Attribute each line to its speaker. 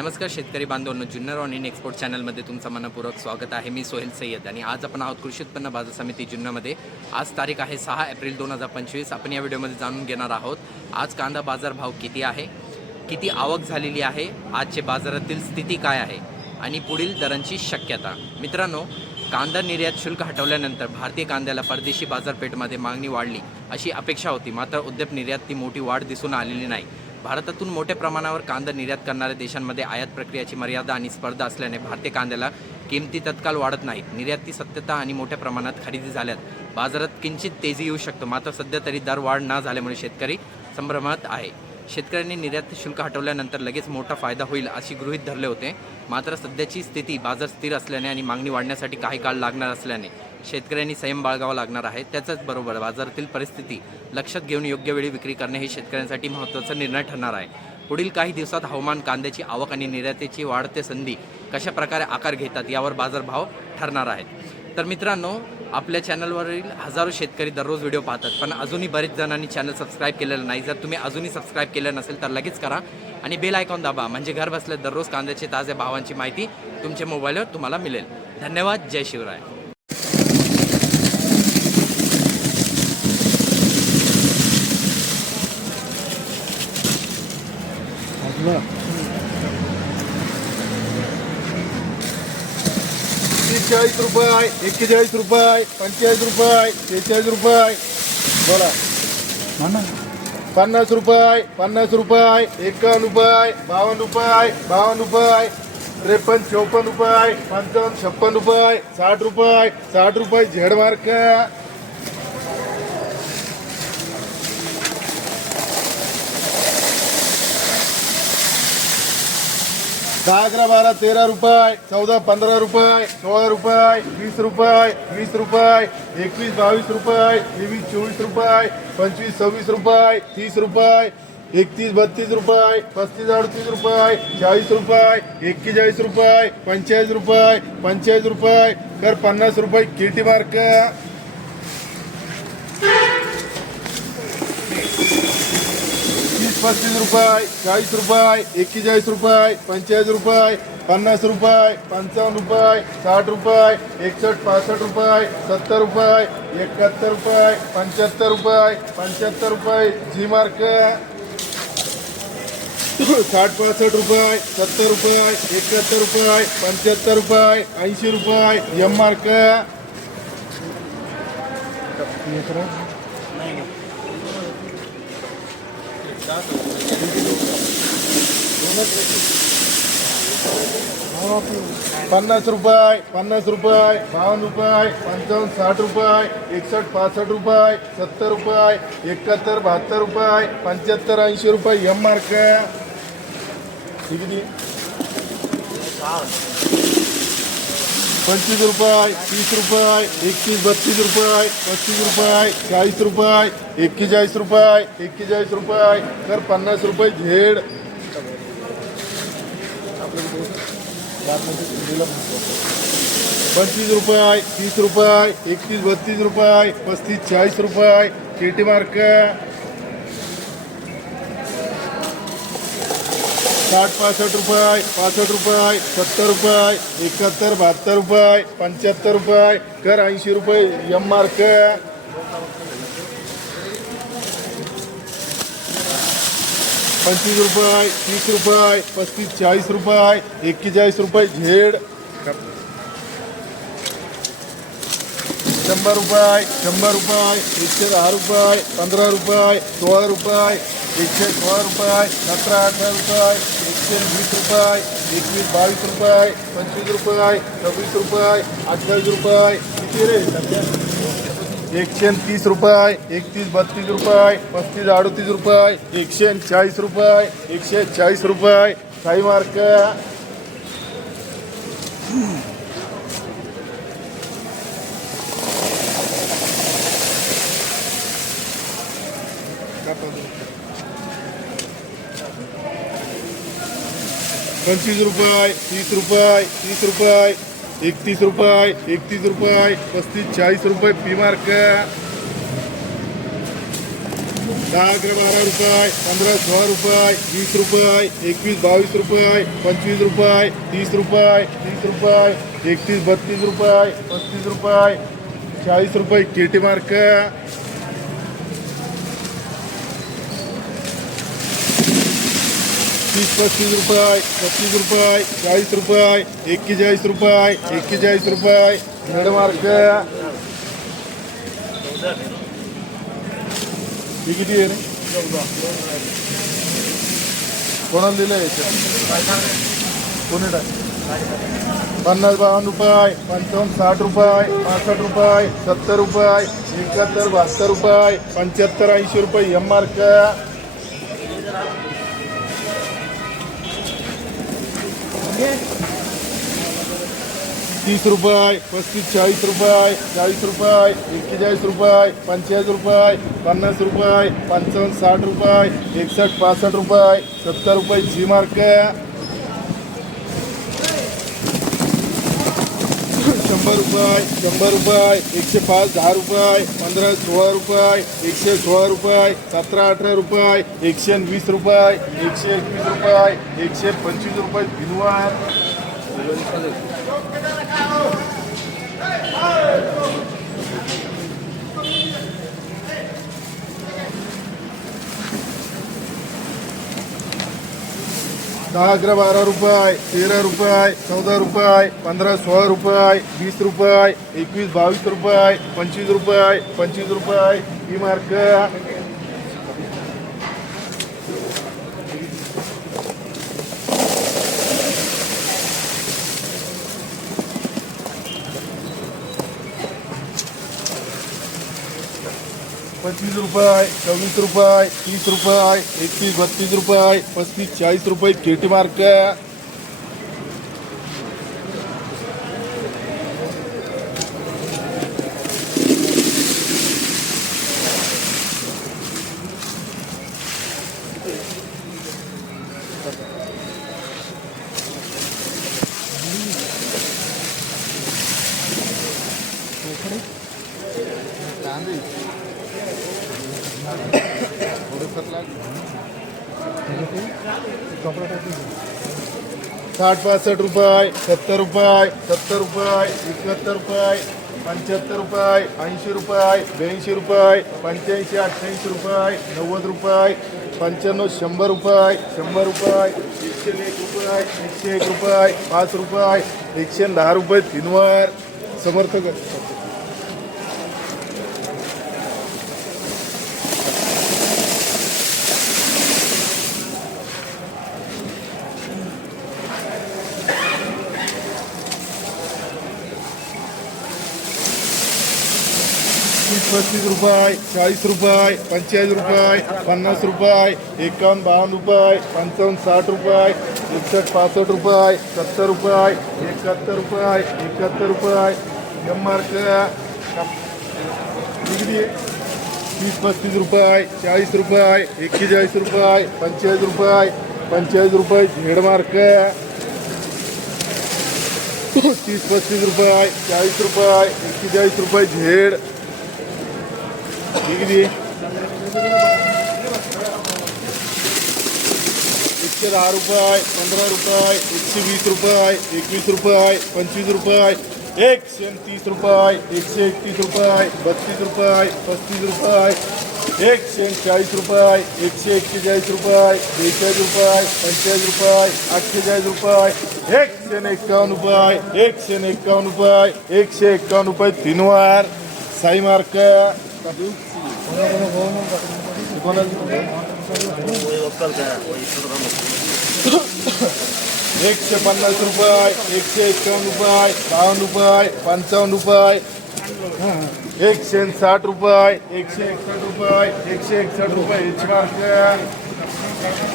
Speaker 1: नमस्कार शेतकरी बांधवांनो जुन्नर ऑन इन एक्सपोर्ट चॅनलमध्ये तुमचं मनपूर्वक स्वागत आहे. मी सोहेल सय्यद आणि आज आपण आहोत कृषी उत्पन्न बाजार समिती जुन्नरमध्ये. आज तारीख आहे सहा एप्रिल दोन हजार पंचवीस. आपण या व्हिडिओमध्ये जाणून घेणार आहोत आज कांदा बाजार भाव किती आहे किती आवक झालेली आहे आजचे बाजारातील स्थिती काय आहे आणि पुढील दरांची शक्यता. मित्रांनो कांदा निर्यात शुल्क हटवल्यानंतर भारतीय कांद्याला परदेशी बाजारपेठमध्ये मागणी वाढली अशी अपेक्षा होती. मात्र उद्योग निर्यात ती मोठी वाढ दिसून आलेली नाही. भारतातून मोठ्या प्रमाणावर कांदा निर्यात करणाऱ्या देशांमध्ये आयात प्रक्रियाची मर्यादा आणि स्पर्धा असल्याने भारतीय कांद्याला किमती तत्काळ वाढत नाहीत. निर्याती सत्यता आणि मोठ्या प्रमाणात खरेदी झाल्यात. बाजारात किंचित तेजी येऊ शकतो मात्र सध्या तरी दर वाढ न झाल्यामुळे शेतकरी संभ्रमात आहे. शेतकऱ्यांनी निर्यात शुल्क हटवल्यानंतर लगेच मोठा फायदा होईल अशी गृहीत धरले होते. मात्र सध्याची स्थिती बाजार स्थिर असल्याने आणि मागणी वाढण्यासाठी काही काळ लागणार असल्याने शेतकऱ्यांनी संयम बाळगावा लागणार आहे. त्याच्याच बरोबर बाजारातील परिस्थिती लक्षात घेऊन योग्य वेळी विक्री करणे हे शेतकऱ्यांसाठी महत्त्वाचा निर्णय ठरणार आहे. पुढील काही दिवसात हवामान कांद्याची आवक आणि निर्यातीची वाढते संधी कशा प्रकारे आकार घेतात यावर बाजारभाव ठरणार आहेत. तर मित्रांनो आपल्या चॅनलवरील हजारो शेतकरी दररोज व्हिडिओ पाहतात पण अजूनही बरेच जणांनी चॅनल सबस्क्राईब केलेलं नाही. जर तुम्ही अजूनही सबस्क्राईब केलं नसेल तर लगेच करा आणि बेल आयकॉन दाबा म्हणजे घर बसल्या दररोज कांद्याचे ताज्या भावांची माहिती तुमच्या मोबाईलवर तुम्हाला मिळेल. धन्यवाद. जय शिवराय.
Speaker 2: तीस रुपये एक्केचाळीस रुपये पंचेचाळीस रुपये शेहेचाळीस रुपये. बोला. पन्नास रुपये पन्नास रुपये एकावन्न रुपये बावन्न रुपये बावन्न रुपये त्रेपन्न चौपन्न रुपये पंचावन्न छप्पन रुपये साठ रुपये साठ रुपये झेड मार्क. दहा अकरा बारा तेरा रुपये चौदा पंधरा रुपये सोळा रुपये वीस रुपये वीस रुपये एकवीस बावीस रुपये तेवीस चोवीस रुपये पंचवीस सव्वीस रुपये तीस रुपये एकतीस बत्तीस रुपये पस्तीस अडतीस रुपये चाळीस रुपये एक्केचाळीस रुपये पंचेचाळीस रुपये पंचेचाळीस रुपये कर पन्नास रुपये केटी मार्क. पस्तीस रुपये चाळीस रुपये एक्केचाळीस रुपये पंचेचाळीस रुपये पन्नास रुपये पंचावन्न रुपये साठ रुपये एकसष्ट पासष्ट रुपये सत्तर रुपये एकाहत्तर रुपये पंच्याहत्तर रुपये पंच्याहत्तर रुपये जी मार्क साठ पासष्ट रुपये सत्तर रुपये एकाहत्तर रुपये पंच्याहत्तर रुपये ऐंशी रुपये एम मार्क पन्नास रुपये पन्नास रुपये बावन्न रुपये पंचावन्न साठ रुपये एकसष्ट पासष्ट रुपये सत्तर रुपये एकाहत्तर बहात्तर रुपये पंच्याहत्तर ऐंशी रुपये एम मार्क किती? पंचवीस रुपये तीस रुपये एकतीस बत्तीस रुपये पस्तीस रुपये चाळीस रुपये एक्केचाळीस रुपये एक्केचाळीस रुपये तर पन्नास रुपये झेड. पंचवीस रुपये तीस रुपये एकतीस बत्तीस रुपये पस्तीस चाळीस रुपये केटी मार्क. साठ पासष्ट रुपये पासष्ट रुपये सत्तर रुपये एकाहत्तर बहात्तर रुपये पंच्याहत्तर रुपये कर ऐंशी रुपये एम मार्क पंचवीस रुपये तीस रुपये पस्तीस चाळीस रुपये एक्केचाळीस रुपये झेड. शंभर रुपये शंभर रुपये एकशे दहा रुपये पंधरा रुपये सोळा रुपये एकशे सोळा रुपये सतरा अठरा रुपये एकशे वीस रुपये एकवीस बावीस रुपये पंचवीस रुपये सव्वीस रुपये अठ्ठावीस रुपये. किती रे? एकशे तीस रुपये एकतीस बत्तीस रुपये पस्तीस अडतीस रुपये एकशे चाळीस रुपये एकशे चाळीस रुपये. काही मार्क. पंचवीस रुपये, तीस रुपये तीस रुपये, एकतीस रुपये एकतीस रुपये, पस्तीस, चाळीस रुपये पी मार्क दहा, अकरा, बारा रुपये, पंधरा, सोळा रुपये, वीस रुपये, एकवीस, बावीस रुपये, पंचवीस रुपये, तीस रुपये तीस रुपये, एकतीस, बत्तीस रुपये, पस्तीस रुपये, चाळीस रुपये केटी मार्क तीस पस्तीस रुपये पस्तीस रुपये चाळीस रुपये एक्केचाळीस रुपये एक्केचाळीस रुपये. Mid mark. ही किती आहे कोणाला दिलं कोणी टाक? पन्नास बावन्न रुपये पंचावन्न साठ रुपये पासष्ट रुपये सत्तर रुपये एकाहत्तर बहात्तर रुपये पंच्याहत्तर ऐंशी रुपये एम का तीस रुपये पस्तीस चाळीस रुपये चाळीस रुपये एक्केचाळीस रुपये पंचेचाळीस रुपये पन्नास रुपये पंचावन्न साठ रुपये एकसष्ट पासष्ट रुपये सत्तर रुपये जी मार्क. शंभर रुपये शंभर रुपये एकशे पाच दहा रुपये पंधरा सोळा रुपये एकशे सोळा रुपये सतरा अठरा रुपये एकशे वीस रुपये एकशे एकवीस रुपये एकशे पंचवीस रुपये बिनवार. दहा अकरा बारा रुपये तेरा रुपये चौदा रुपये पंधरा सोळा रुपये वीस रुपये एकवीस बावीस रुपये पंचवीस रुपये पंचवीस रुपये ही मार्क. पंचवीस रुपये चौवीस रुपये तीस रुपये एकतीस बत्तीस रुपये पस्तीस चाळीस रुपये केटी मार्क साठ पासष्ट रुपये सत्तर रुपये सत्तर रुपये एकाहत्तर रुपये पंच्याहत्तर रुपये ऐंशी रुपये ब्याऐंशी रुपये पंच्याऐंशी अठ्ठ्याऐंशी रुपये नव्वद रुपये पंच्याण्णव शंभर रुपये शंभर रुपये एकशे एक रुपये एकशे एक रुपये पाच रुपये एकशे दहा रुपये तीनवर. समर्थक पस्तीस रुपये चाळीस रुपये पंचेचाळीस रुपये पन्नास रुपये एकावन्न बावन्न रुपये पंचावन्न साठ रुपये एकसष्ट पासष्ट रुपये सत्तर रुपये एकाहत्तर रुपये एकाहत्तर रुपये. एम मार्क डिग्री तीस पस्तीस रुपये चाळीस रुपये एक्केचाळीस रुपये पंचेचाळीस रुपये पंचेचाळीस रुपये झेड मार्क तीस पस्तीस रुपये चाळीस रुपये एक्केचाळीस रुपये झेड किती एकशे दहा रुपये पंधरा रुपये एकशे वीस रुपये एकवीस रुपये पंचवीस रुपये एकशे तीस रुपये एकशे एकतीस रुपये बत्तीस रुपये पस्तीस रुपये एकशे चाळीस रुपये एकशे एक्केचाळीस रुपये बेचाळीस रुपये पंचेचाळीस रुपये अठ्ठेचाळीस रुपये एकशे एक्कावन्न रुपये एकशे एक्कावन्न रुपये एकशे एक्कावन्न रुपये तीन वार साई मार्क एकशे पन्नास रुपये एकशे एकावन्न रुपये बावन्न रुपये पंचावन्न रुपये. एकशे साठ रुपये एकशे एकसष्ट रुपये एकशे एकसष्ट रुपये.